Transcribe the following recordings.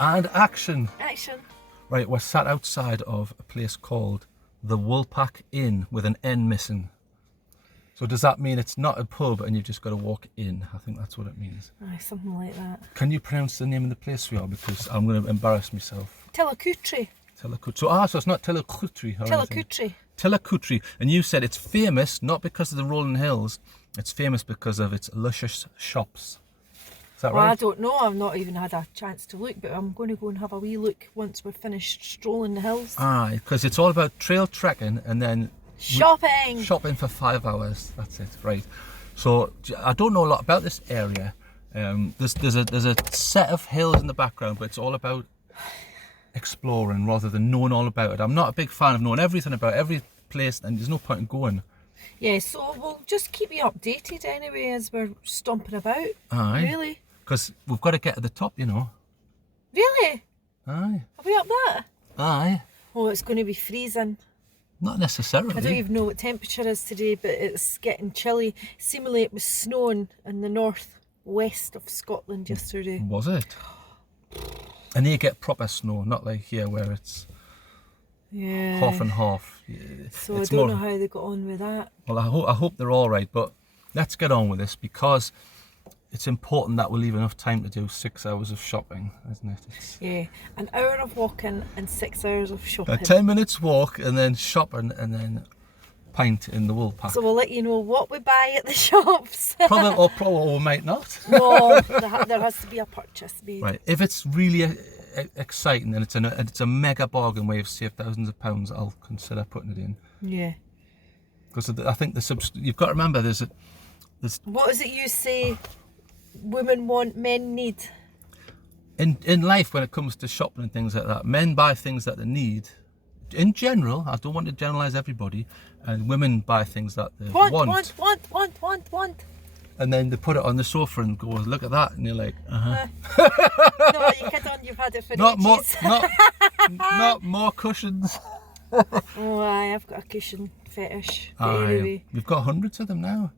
And action. Action. Right, we're sat outside of a place called the Woolpack Inn with an N missing. So does that mean it's not a pub and you've just got to walk in? I think that's what it means. Aye, something like that. Can you pronounce the name of the place we are? Because I'm going to embarrass myself. Tillicoutry. Tillicoutry. So it's not Tillicoutry. Tillicoutry. Tillicoutry. And you said it's famous not because of the rolling hills, it's famous because of its luscious shops. Is that Well, right? I don't know. I've not even had a chance to look, but I'm going to go and have a wee look once we're finished strolling the hills. Aye, because it's all about trail trekking and then Shopping! Shopping for 5 hours. That's it, right? So I don't know a lot about this area. There's a set of hills in the background, but it's all about exploring rather than knowing all about it. I'm not a big fan of knowing everything about every place, and there's no point in going. Yeah, so we'll just keep you updated anyway as we're stomping about. Aye. Really? Because we've got to get to the top, you know. Really? Aye. Are we up there? Aye. Oh, it's going to be freezing. Not necessarily. I don't even know what temperature is today, but it's getting chilly. Seemingly it was snowing in the northwest of Scotland yesterday. Was it? And you get proper snow, not like here where it's half and half. So It's I don't more- know how they got on with that. Well, I hope they're all right, but let's get on with this because it's important that we leave enough time to do 6 hours of shopping, isn't it? It's Yeah, an hour of walking and 6 hours of shopping. a 10 minutes walk and then shopping and then pint in the Woolpack. So we'll let you know what we buy at the shops. Probably or we might not. No, there has to be a purchase made. Right, if it's really exciting and it's a mega bargain where you've saved thousands of pounds, I'll consider putting it in. Yeah. Because I think you've got to remember there's What is it you say women want, men need? in life when it comes to shopping and things like that, men buy things that they need. In general, I don't want to generalise everybody, and women buy things that they want. Want. And then they put it on the sofa and go, look at that, and you're like, No, you kid on, you've had it for not more, ages. not more cushions. Oh, aye, I've got a cushion fetish. But Aye, anyway, we've got hundreds of them now.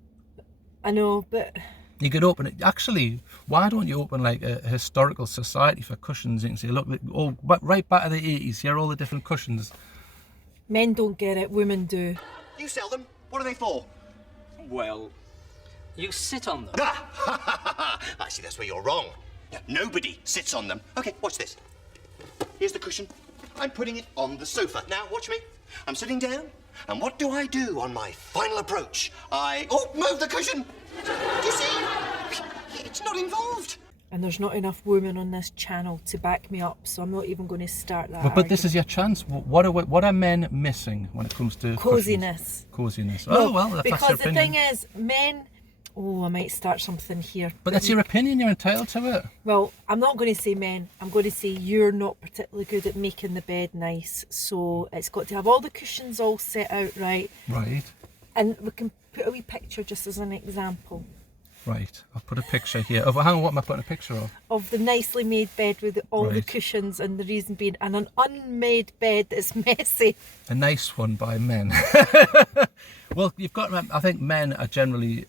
I know, but You could open it. Actually, why don't you open like a historical society for cushions? You can say, look, right back to the 80s, here are all the different cushions. men don't get it, women do. You sell them? What are they for? Well, you sit on them. I see, that's where you're wrong. Nobody sits on them. Okay, watch this. Here's the cushion. I'm putting it on the sofa. Now, watch me. I'm sitting down, and what do I do on my final approach? Oh, move the cushion! Do you see? It's not involved. And there's not enough women on this channel to back me up, so I'm not even going to start that. But this is your chance. What are men missing when it comes to coziness? Coziness. No, Oh well, that's because your the opinion. thing is, men. Oh, I might start something here. But that's your opinion. You're entitled to it. Well, I'm not going to say men. I'm going to say you're not particularly good at making the bed nice. So it's got to have all the cushions all set out right. Right. And we can put a wee picture just as an example. Right. I'll put a picture here. Of hang on, what am I putting a picture of? Of the nicely made bed with all the Right. cushions, and the reason being, and an unmade bed that's messy. A nice one by men. Well, you've got to remember, I think men are generally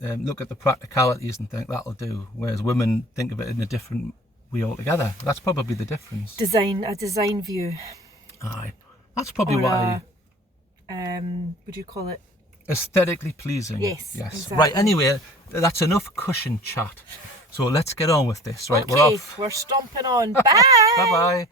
look at the practicalities and think that'll do, whereas women think of it in a different way altogether. That's probably the difference. A design view. Aye. That's probably Or why. what do you call it? Aesthetically pleasing. Yes, Yes. exactly. Right, anyway, that's enough cushion chat. So let's get on with this. Right, Okay, we're off. we're stomping on. Bye! Bye-bye.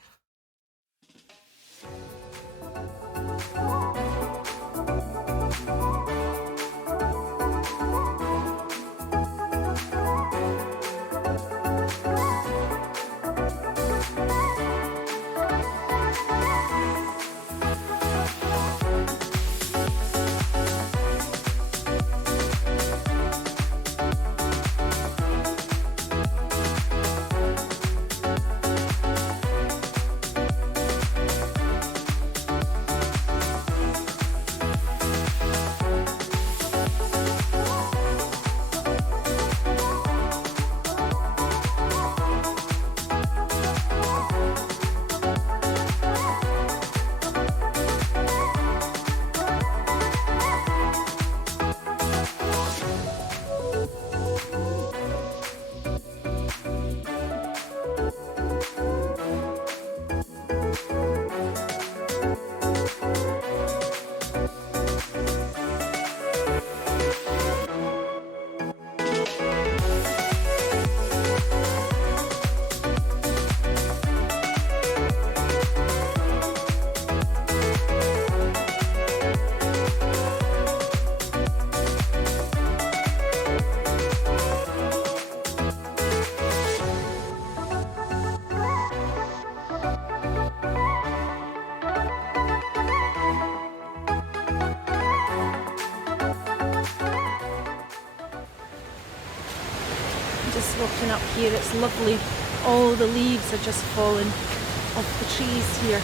Just walking up here, it's lovely. All the leaves are just falling off the trees here.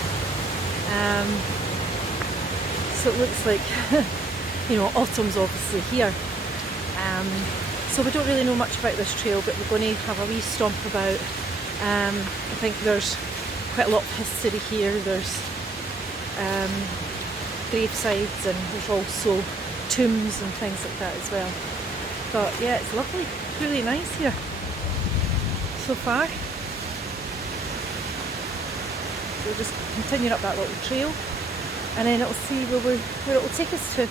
So it looks like, autumn's obviously here. So we don't really know much about this trail, but we're going to have a wee stomp about. I think there's quite a lot of history here. There's gravesides, and there's also tombs and things like that as well. But yeah, it's lovely, really nice here so far. We'll just continue up that little trail, and then it'll see where it'll take us to.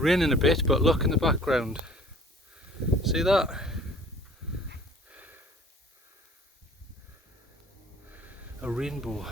raining a bit, but look in the background. See that? A rainbow.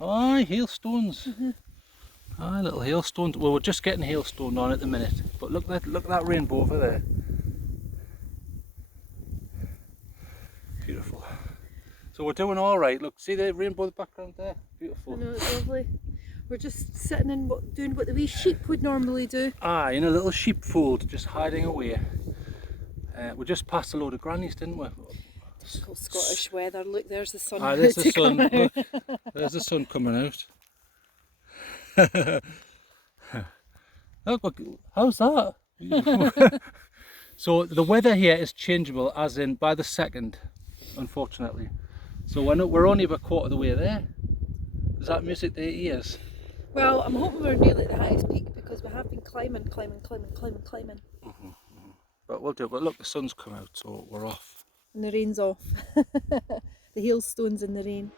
Aye, hailstones. Aye, little hailstones. Well, we're just getting hailstone on at the minute, but look at that rainbow over there. Beautiful. So we're doing all right. Look, see the rainbow in the background there? Beautiful. I know, it's lovely. We're just sitting and doing what the wee sheep would normally do. Ah, in a little sheepfold, just hiding away. We just passed a load of grannies, didn't we? Typical Scottish weather. Look, there's the sun. Ah, there's the to come sun. out. Look, there's the sun coming out. Look, how's that? So the weather here is changeable, as in by the second, unfortunately. So we're only about a quarter of the way there. Does that music to your ears? Well, I'm hoping we're nearly at the highest peak because we have been climbing. But we'll do it. But look, the sun's come out, so we're off. And the rain's off. The hailstones in the rain.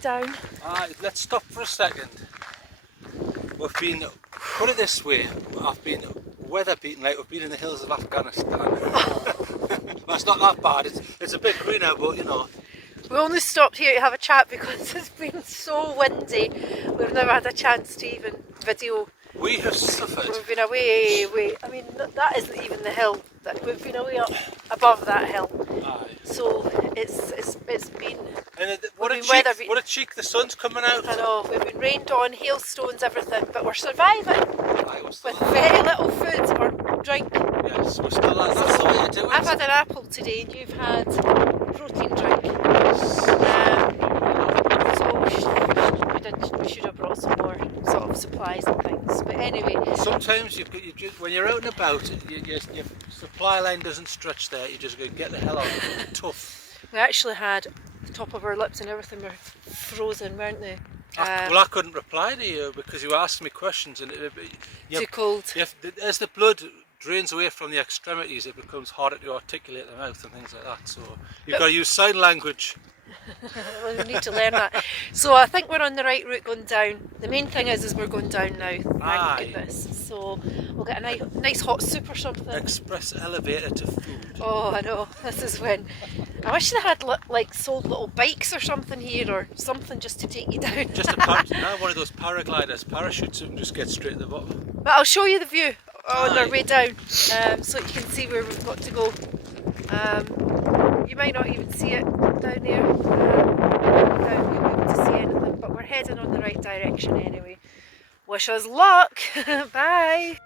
down. Let's stop for a second. We've been, put it this way, I've been weather beaten like we've been in the hills of Afghanistan. Well, it's not that bad, it's a bit greener, but you know. We only stopped here to have a chat because it's been so windy. We've never had a chance to even video. We have suffered. We've been away. I mean, that isn't even the hill. We've been away up above that hill. Aye. So it's been. And what a cheek! The sun's coming out. I know, we've been rained on, hailstones, everything, but we're surviving Aye, we're still with very little food or drink. Yes, we're still alive. That's the way to do it. I've had an apple today, and you've had a protein drink. So we should have brought some more sort of supplies and things. But anyway, sometimes when you're out and about, your supply line doesn't stretch there. You just go get the hell out. Tough. we actually had the top of our lips and everything were frozen, weren't they? Well, I couldn't reply to you because you were asking me questions, and too cold. As the blood drains away from the extremities, it becomes harder to articulate the mouth and things like that. So you've got to use sign language. Well, we need to learn that. So I think we're on the right route going down. The main thing is we're going down now. Thank goodness. So we'll get a nice hot soup or something. Express elevator to food. Oh, I know. This is when. I wish they had like sold little bikes or something here, or something just to take you down. Just one of those paragliders, parachutes, and just get straight to the bottom. But I'll show you the view on our way down, so you can see where we've got to go. You might not even see it down there. Without being able to see anything, but we're heading on the right direction anyway. Wish us luck. Bye.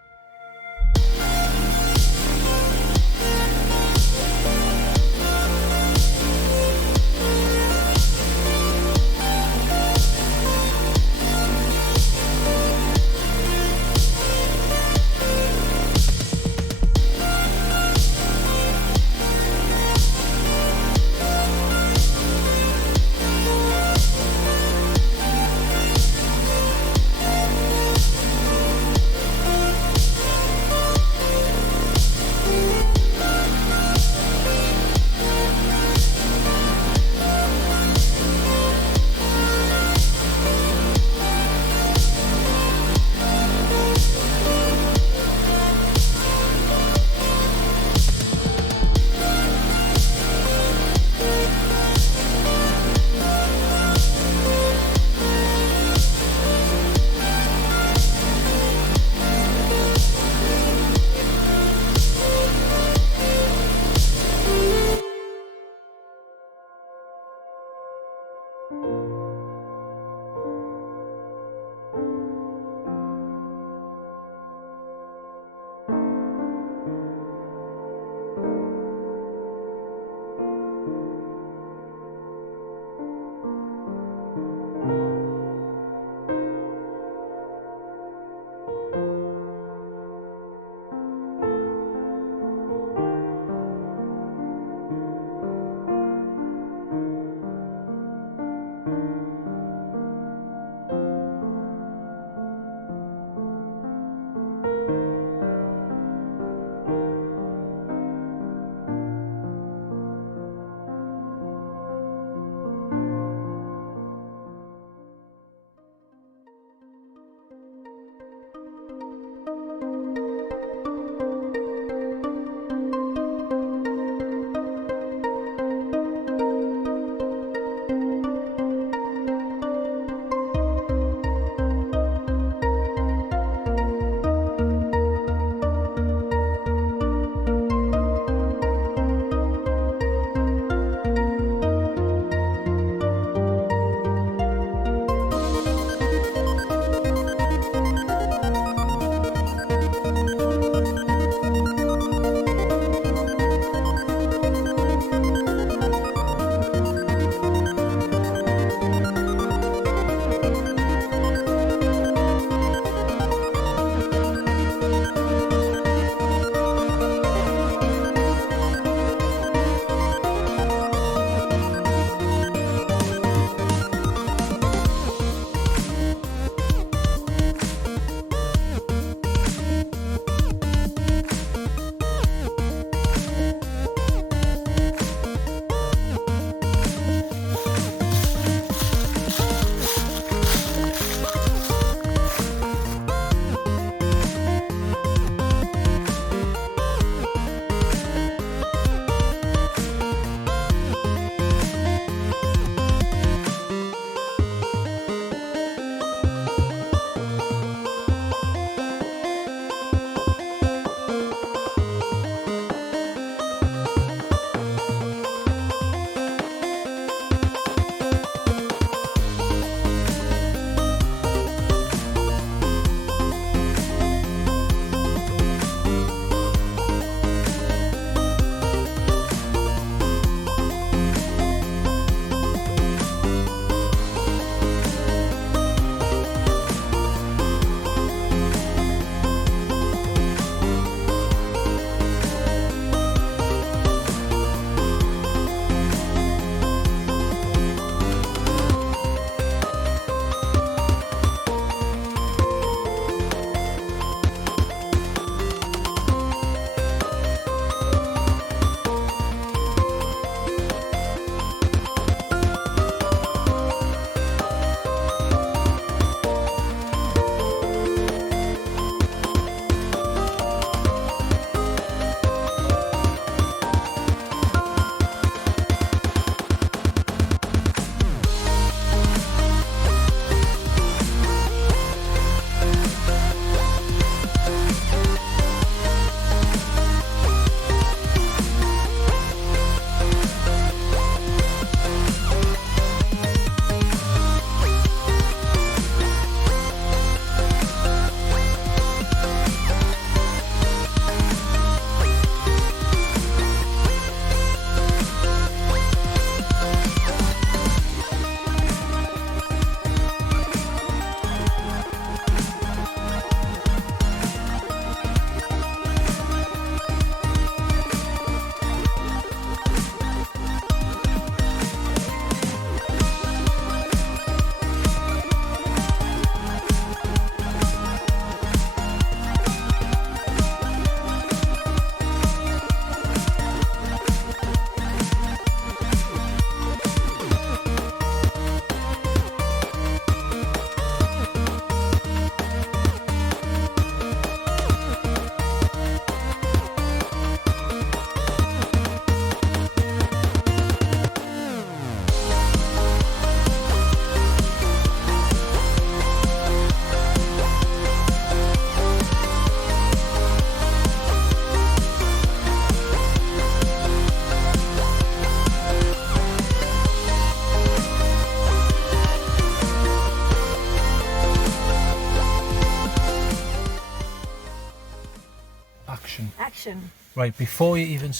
action. Action. Right, before we even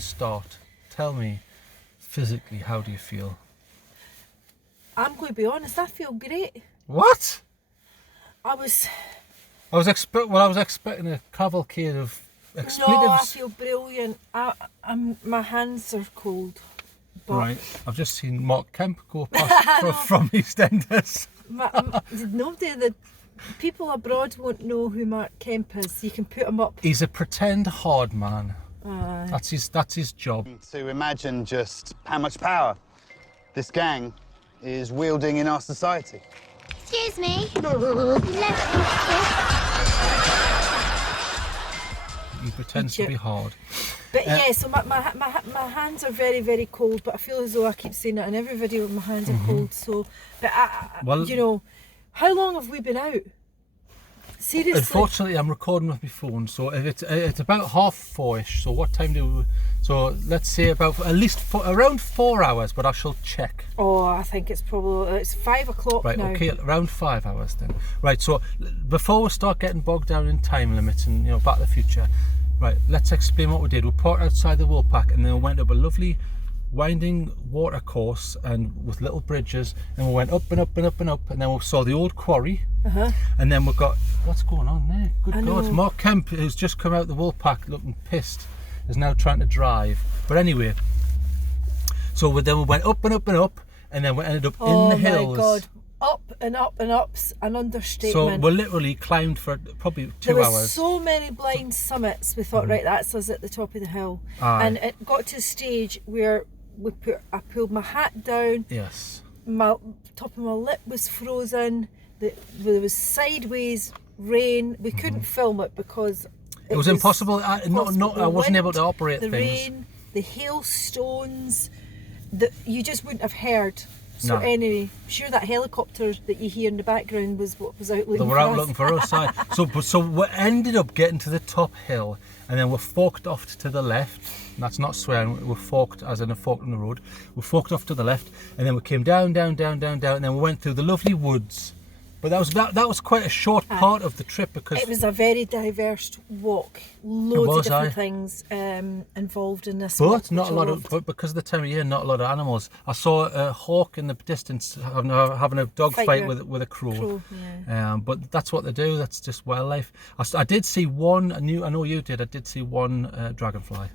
start, tell me, physically, how do you feel? I'm going to be honest, I feel great. What? I was expecting a cavalcade of expletives. No, I feel brilliant. My hands are cold. But right, I've just seen Mark Kemp go past from EastEnders. The people abroad won't know who Mark Kemp is. You can put him up. He's a pretend hard man. That's his job. To imagine just how much power this gang is wielding in our society. Excuse me. He pretends to be hard. But yeah, so my hands are very, very cold, but I feel as though I keep saying it in every video, my hands are cold. So, but you know, how long have we been out? Seriously? Unfortunately, I'm recording with my phone, so it's about 4:30ish. So what time do we... So let's say about at least around 4 hours, but I shall check. Oh, I think it's 5 o'clock right, now. Okay, around 5 hours then. Right, so before we start getting bogged down in time limits and Back to the Future, right, let's explain what we did. We parked outside the Woolpack and then we went up a lovely winding water course and with little bridges, and we went up and up and up and up, and then we saw the old quarry. And then we got... What's going on there? Good God. Mark Kemp, who's just come out the Woolpack looking pissed, is now trying to drive. But anyway, so then we went up and up and up, and then we ended up in the hills. Oh my God. Up and up and up's an understatement. So we literally climbed for probably 2 there hours. was so many blind summits, we thought, right, that's us at the top of the hill. And it got to a stage where I pulled my hat down. Yes. My top of my lip was frozen. There was sideways rain. We couldn't film it because it was impossible. I wasn't able to operate the things. Rain, the hailstones, you just wouldn't have heard. So No. anyway, sure that helicopter that you hear in the background was what was out looking for us. They were out looking for us. So we ended up getting to the top hill, and then we forked off to the left. And that's not swearing. We forked, as in a fork in the road. We forked off to the left, and then we came down, and then we went through the lovely woods. But that was quite a short part of the trip because it was a very diverse walk. Loads of different things involved in this. But not a lot of, but because of the time of year, not a lot of animals. I saw a hawk in the distance having a dog fight with a crow. Yeah. But that's what they do. That's just wildlife. I did see one. I know you did. I did see one dragonfly.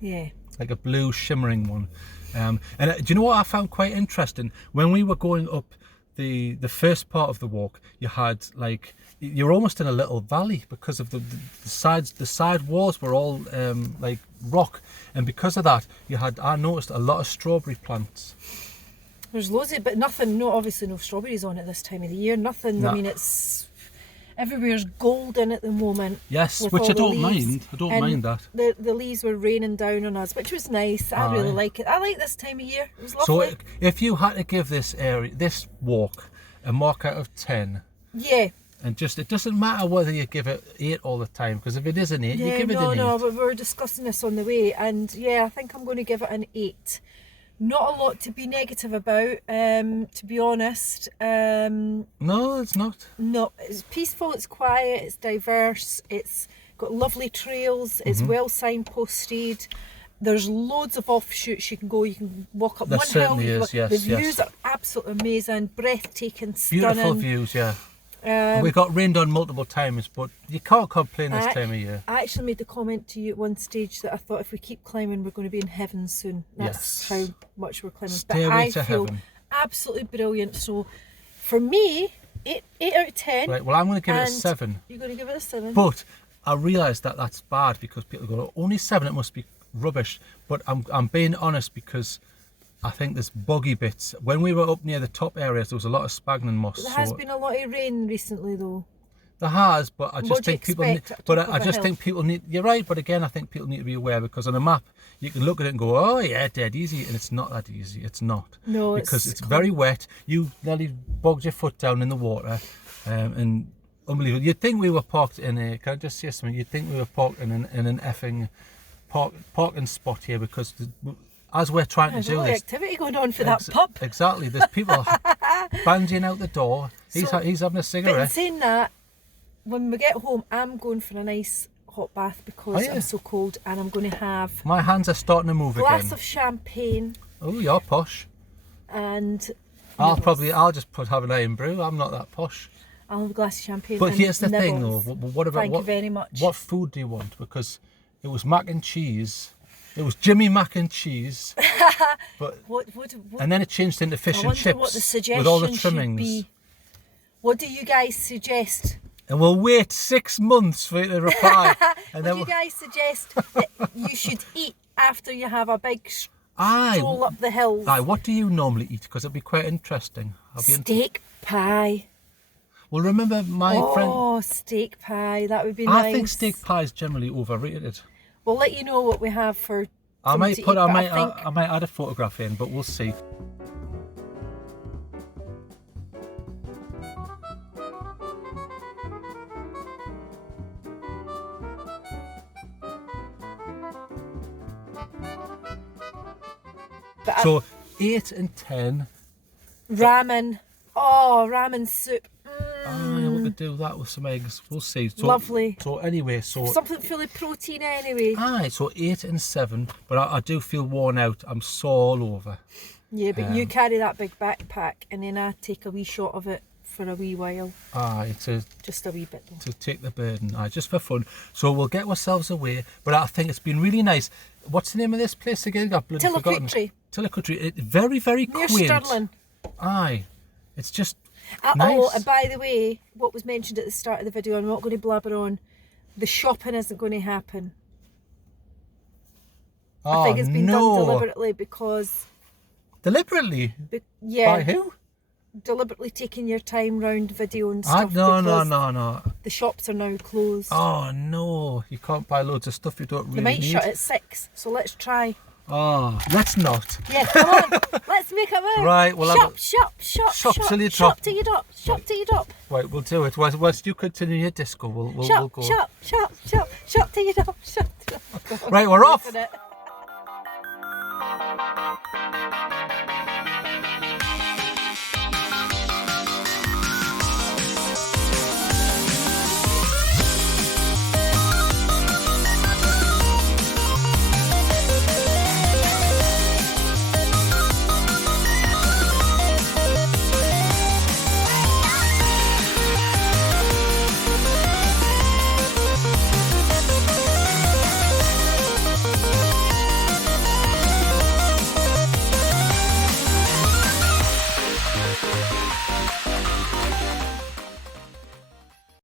Yeah. Like a blue shimmering one. And do you know what I found quite interesting? When we were going up the first part of the walk, you're almost in a little valley because of the side walls were all like rock, and because of that I noticed a lot of strawberry plants. There's loads of, but nothing, obviously no strawberries on at this time of the year, nothing. No. I mean, it's everywhere's golden at the moment. Yes, which I don't mind. I don't mind that. The leaves were raining down on us, which was nice. I really like it. I like this time of year. It was lovely. So if you had to give this walk a mark out of 10, yeah, and it doesn't matter whether you give it 8 all the time, because if it is an 8, you give it an 8. No, but we were discussing this on the way, and yeah, I think I'm going to give it an 8. Not a lot to be negative about, to be honest. No, it's not. No, it's peaceful, it's quiet, it's diverse, it's got lovely trails, it's well signposted. There's loads of offshoots you can go. You can walk up There one certainly hill. is, yes, the views yes. are absolutely amazing, breathtaking, stunning. Beautiful views, yeah. We got rained on multiple times, but you can't complain this time of year. I actually made the comment to you at one stage that I thought if we keep climbing, we're going to be in heaven soon. That's how much we're climbing. Stay away to heaven. Absolutely brilliant. So, for me, 8 out of 10. Right. Well, I'm going to give it a 7. You're going to give it a 7. But I realise that that's bad because people go, only 7. It must be rubbish. But I'm being honest because I think there's boggy bits. When we were up near the top areas, there was a lot of sphagnum moss. There has been a lot of rain recently, though. There has, but I just think people need. But I just hill? think people need. You're right, but again, I think people need to be aware because on a map you can look at it and go, "Oh yeah, dead easy," and it's not that easy. It's not. No, because it's very wet. You nearly bogged your foot down in the water, and unbelievable. You'd think we were parked in a. Can I just say something? You'd think we were parked in an effing parking spot here because. As we're trying to do this, activity going on for that pub. Exactly, there's people banding out the door. He's having a cigarette. But in saying that, when we get home, I'm going for a nice hot bath because yeah. I'm so cold, and I'm going to have My hands are starting to move a glass again. of champagne Oh, you're posh. and I'll just have an iron brew. I'm not that posh. I'll have a glass of champagne. But and here's the thing, though. nibbles. What about Thank you very much. What food do you want? Because it was mac and cheese. It was Jimmy mac and cheese. But What and then it changed into fish I and wonder chips what the suggestion with all the should trimmings. be. What do you guys suggest? And we'll wait 6 months for you to reply. And What do you guys suggest that you should eat after you have a big stroll up the hills? Aye, what do you normally eat? Because it'll be quite interesting. Steak pie. Well, remember my friend. Oh, steak pie. That would be nice. I think steak pie is generally overrated. We'll let you know what we have for. I something might to put. eat, I but might. think I might add a photograph in, but we'll see. but So 8 and 10. ramen. Oh, ramen soup. Aye, we could do that with some eggs. We'll see. So, Lovely. So anyway, Something full of protein anyway. Aye, so 8 and 7. But I do feel worn out. I'm sore all over. Yeah, but you carry that big backpack, and then I take a wee shot of it for a wee while. Aye, Just a wee bit though. to take the burden. Aye, just for fun. So we'll get ourselves away. But I think it's been really nice. What's the name of this place again? I've bloody forgotten. Tillicoutry. Tillicoutry. Very, very Near quaint. Stirling. Aye, it's just Oh, nice. and by the way, what was mentioned at the start of the video, I'm not going to blabber on, the shopping isn't going to happen. I think it's been done deliberately because... Deliberately? yeah. By who? Deliberately taking your time round video and Ah, stuff. no. because the shops are now closed. Oh, no. You can't buy loads of stuff you don't really They might need. shut at 6, so let's try. Oh, let's not. Yeah, come on, let's make a move. Right, we'll have shop till you shop drop. till you drop, shop till you drop. Right, we'll do it. Whilst you continue your disco, we'll Shop, go. shop till you drop, shop till you drop. Right, we're off. Isn't it?